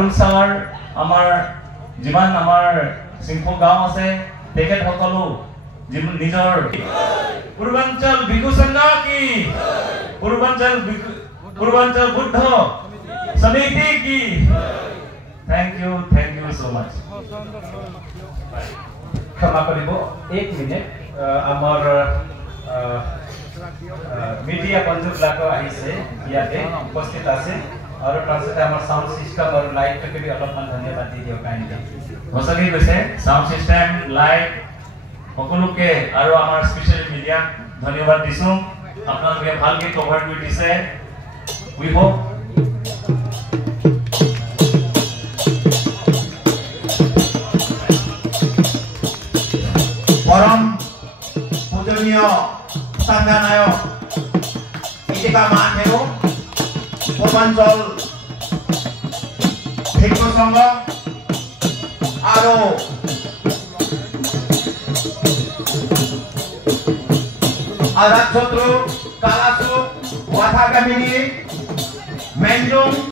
বাটুলচাৰ আমাৰ যিমান আমাৰ সিংহ গাঁও আছে তেখেত সকলো নিজৰ পূৰ্বাঞ্চল ভিক্ষু সংঘ কি পূৰ্বাঞ্চল বুদ্ধ সমিতি কি থ্যাংক ইউ সো মাচ ক্ষমা কৰিব 1 মিনিট আমাৰ মিডিয়া বন্ধুবিলাকো আহিছে ইয়াতে উপস্থিত আছে আৰু তাৰপিছতে আমাৰ সাউন্ড সিস্টেম আৰু লাইটকে বি অলপমান ধন্যবাদ দি দিয়ক কাইণ্ডলি সঁচাকৈ কৈছে সাউন্ড সিস্টেম লাইট সকলোকে আৰু আমাৰ স্পেশাল মিডিয়া ধন্যবাদ দিছো আপোনালোকে ভালকে কভাৰ কৰি দিছে উই হোপ পৰম পূজনীয় সংঘনায়ক ইটিকা মাহেও পূৰ্বাঞ্চল ভিক্ষু সংঘ আৰু আজাদ শত্ৰু কালাসু ওয়াথাগামিনী মেনজুম